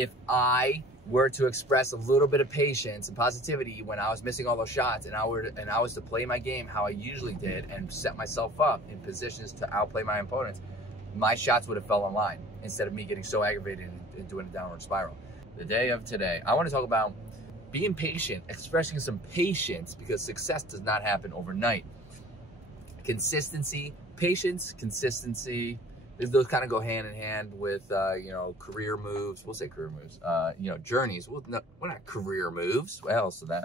if I were to express a little bit of patience and positivity when I was missing all those shots, and I was to play my game how I usually did and set myself up in positions to outplay my opponents, my shots would have fell in line instead of me getting so aggravated and doing a downward spiral. The day of today, I want to talk about being patient, expressing some patience, because success does not happen overnight. Consistency, patience, consistency, those kind of go hand in hand with, you know, career moves. We'll say career moves, you know, journeys. Well, no, we're not career moves. What else is that?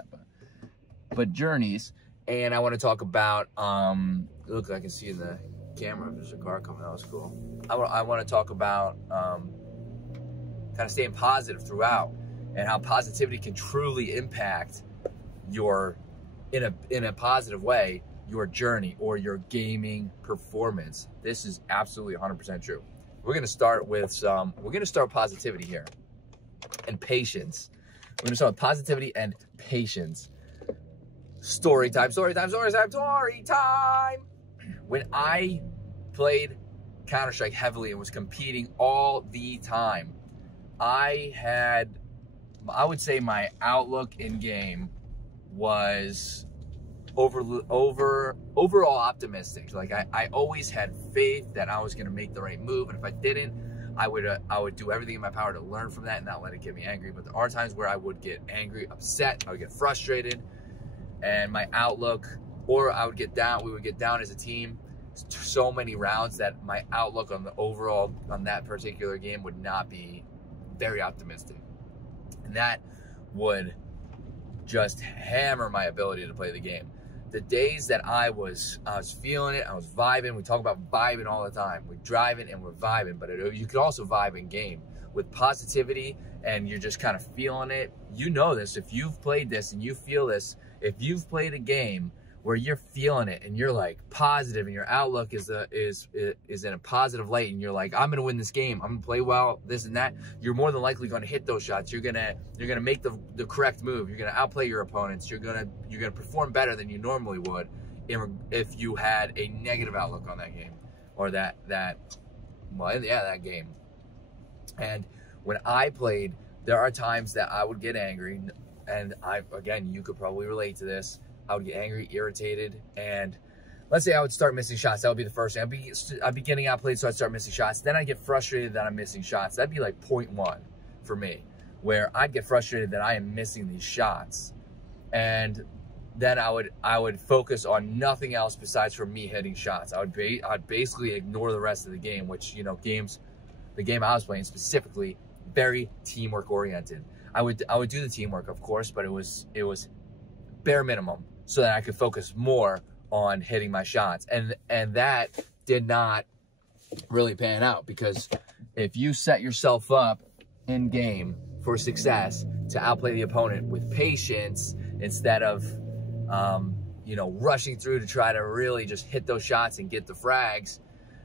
But journeys. And I want to talk about, look, I can see in the camera, there's a car coming. That was cool. I want to talk about kind of staying positive throughout, and how positivity can truly impact your, in a positive way, your journey or your gaming performance. This is absolutely 100% true. We're gonna start with positivity here and patience. We're gonna start with positivity and patience. Story time, story time, story time, story time. When I played Counter-Strike heavily and was competing all the time, I would say my outlook in game was overall optimistic. Like I always had faith that I was going to make the right move, and if I didn't, I would do everything in my power to learn from that and not let it get me angry. But there are times where I would get angry, upset, I would get frustrated, and my outlook, or I would get down, we would get down as a team so many rounds that my outlook on the overall, on that particular game would not be very optimistic. And that would just hammer my ability to play the game. The days that I was feeling it, I was vibing. We talk about vibing all the time. We're driving and we're vibing, but you could also vibe in game with positivity, and you're just kind of feeling it. You know this, if you've played this and you feel this, if you've played a game where you're feeling it and you're like positive and your outlook is in a positive light, and you're like, I'm gonna win this game, I'm gonna play well, this and that, you're more than likely gonna hit those shots. You're gonna make the correct move. You're gonna outplay your opponents. You're gonna perform better than you normally would if you had a negative outlook on that game, or that game. And when I played, there are times that I would get angry, and again, you could probably relate to this. I would get angry, irritated, and let's say I would start missing shots. That would be the first thing. I'd be getting outplayed, so I'd start missing shots. Then I'd get frustrated that I'm missing shots. That'd be like point one for me, where I'd get frustrated that I am missing these shots. And then I would focus on nothing else besides for me hitting shots. I'd basically ignore the rest of the game, which, you know, the game I was playing specifically, very teamwork oriented. I would do the teamwork, of course, but it was bare minimum, so that I could focus more on hitting my shots. And that did not really pan out, because if you set yourself up in game for success to outplay the opponent with patience instead of you know, rushing through to try to really just hit those shots and get the frags,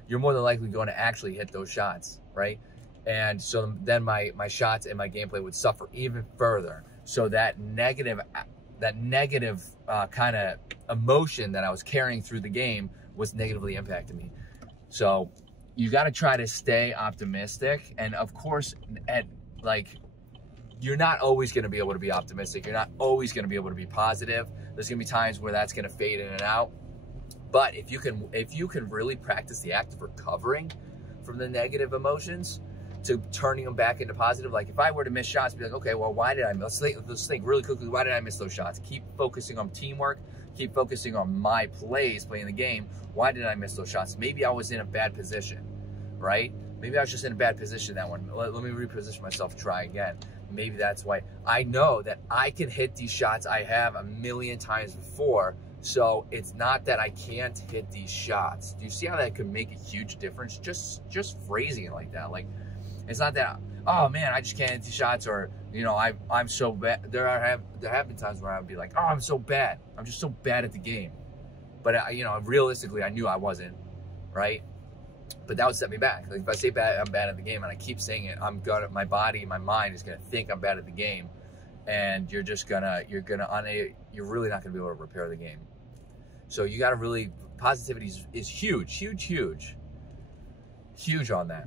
you're more than likely going to actually hit those shots, right? And so then my shots and my gameplay would suffer even further. So that negative kind of emotion that I was carrying through the game was negatively impacting me. So you got to try to stay optimistic. And of course, you're not always going to be able to be optimistic. You're not always going to be able to be positive. There's going to be times where that's going to fade in and out. But if you can really practice the act of recovering from the negative emotions to turning them back into positive, like if I were to miss shots, be like, okay, well, why did I miss? Let's think really quickly. Why did I miss those shots? Keep focusing on teamwork. Keep focusing on my plays, playing the game. Why did I miss those shots? Maybe I was in a bad position, right? Maybe I was just in a bad position that one. Let me reposition myself, try again. Maybe that's why. I know that I can hit these shots. I have a million times before. So it's not that I can't hit these shots. Do you see how that could make a huge difference? Just phrasing it like that. Like, it's not that, oh man, I just can't hit these shots, or, you know, I'm so bad. There have been times where I would be like, oh, I'm so bad. I'm just so bad at the game. But, you know, realistically, I knew I wasn't, right? But that would set me back. Like, if I say I'm bad at the game and I keep saying it, my body, my mind is gonna think I'm bad at the game, and you're really not gonna be able to repair the game. So you gotta really, positivity is huge, huge, huge, huge on that.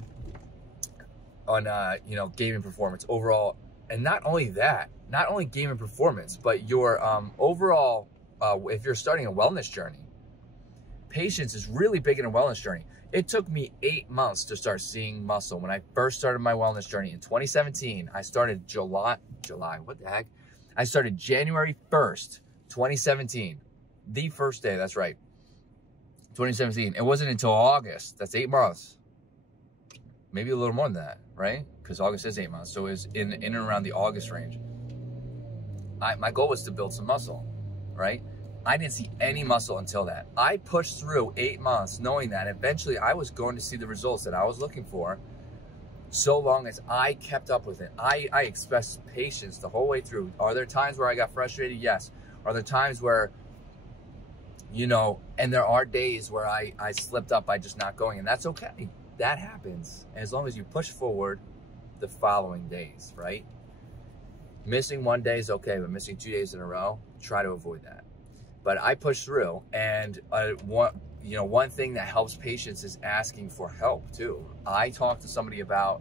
you know, gaming performance overall. And not only that, not only gaming performance, but your overall, if you're starting a wellness journey, patience is really big in a wellness journey. It took me 8 months to start seeing muscle. When I first started my wellness journey in 2017, I started July, what the heck? I started January 1st, 2017. The first day, that's right. 2017. It wasn't until August. That's 8 months. Maybe a little more than that, right? Because August is 8 months. So it was in and around the August range. My goal was to build some muscle, right? I didn't see any muscle until that. I pushed through 8 months knowing that eventually I was going to see the results that I was looking for, so long as I kept up with it. I expressed patience the whole way through. Are there times where I got frustrated? Yes. Are there times where, you know, and there are days where I slipped up by just not going, and that's okay. That happens as long as you push forward the following days, right? Missing 1 day is okay, but missing 2 days in a row, try to avoid that. But I pushed through, and one thing that helps patience is asking for help too. I talked to somebody about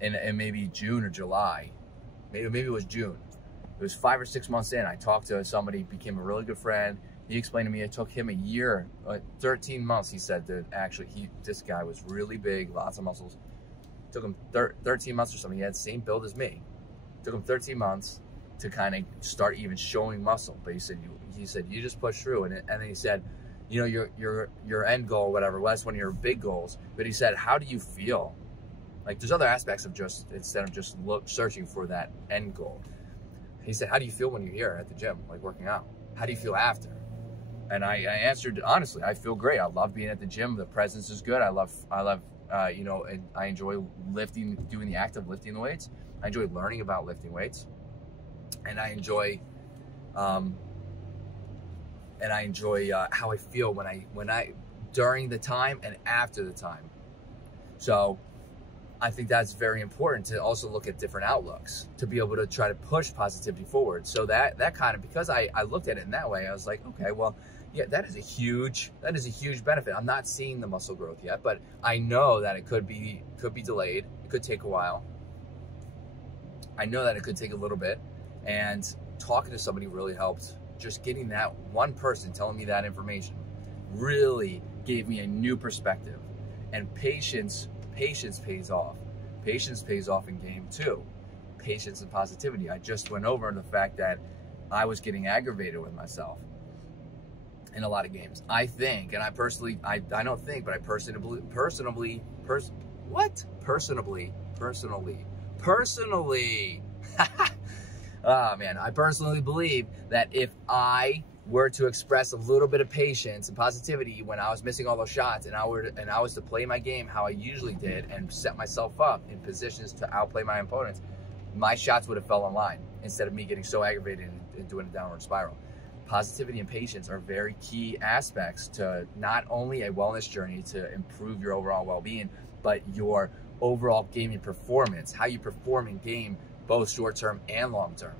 in maybe June or July, maybe it was June. It was 5 or 6 months in. I talked to somebody, became a really good friend. He explained to me it took him a year, 13 months. He said that actually this guy was really big, lots of muscles. It took him 13 months or something. He had the same build as me. It took him 13 months to kind of start even showing muscle. But he said you just push through, and then he said, you know, your end goal, whatever, well, that's one of your big goals. But he said, how do you feel? Like, there's other aspects of just, instead of just searching for that end goal. He said, how do you feel when you're here at the gym, like working out? How do you feel after? And I answered honestly, I feel great. I love being at the gym. The presence is good. I love you know, and I enjoy lifting, doing the act of lifting the weights. I enjoy learning about lifting weights, and I enjoy how I feel when I during the time and after the time. So I think that's very important to also look at different outlooks to be able to try to push positivity forward. So that kind of, because I looked at it in that way, I was like, okay, well, yeah, that is a huge benefit. I'm not seeing the muscle growth yet, but I know that it could be delayed. It could take a while. I know that it could take a little bit, and talking to somebody really helped. Just getting that one person telling me that information really gave me a new perspective. And patience pays off. Patience pays off in game too. Patience and positivity. I just went over the fact that I was getting aggravated with myself in a lot of games. I think, and I personally, I don't think, but I personally, oh man, I personally believe that if I were to express a little bit of patience and positivity when I was missing all those shots, and I was to play my game how I usually did and set myself up in positions to outplay my opponents, my shots would have fell in line instead of me getting so aggravated and doing a downward spiral. Positivity and patience are very key aspects to not only a wellness journey to improve your overall well-being, but your overall gaming performance, how you perform in game, both short-term and long-term.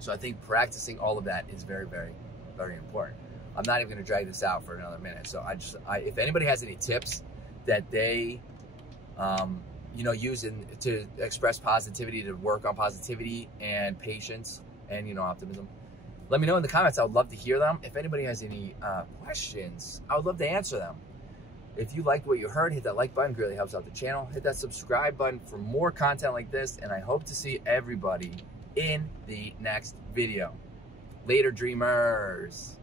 So I think practicing all of that is very, very, very important. I'm not even going to drag this out for another minute. So if anybody has any tips that they, use to express positivity, to work on positivity and patience and, optimism, let me know in the comments. I would love to hear them. If anybody has any questions, I would love to answer them. If you liked what you heard, hit that like button. It really helps out the channel. Hit that subscribe button for more content like this. And I hope to see everybody in the next video. Later, dreamers.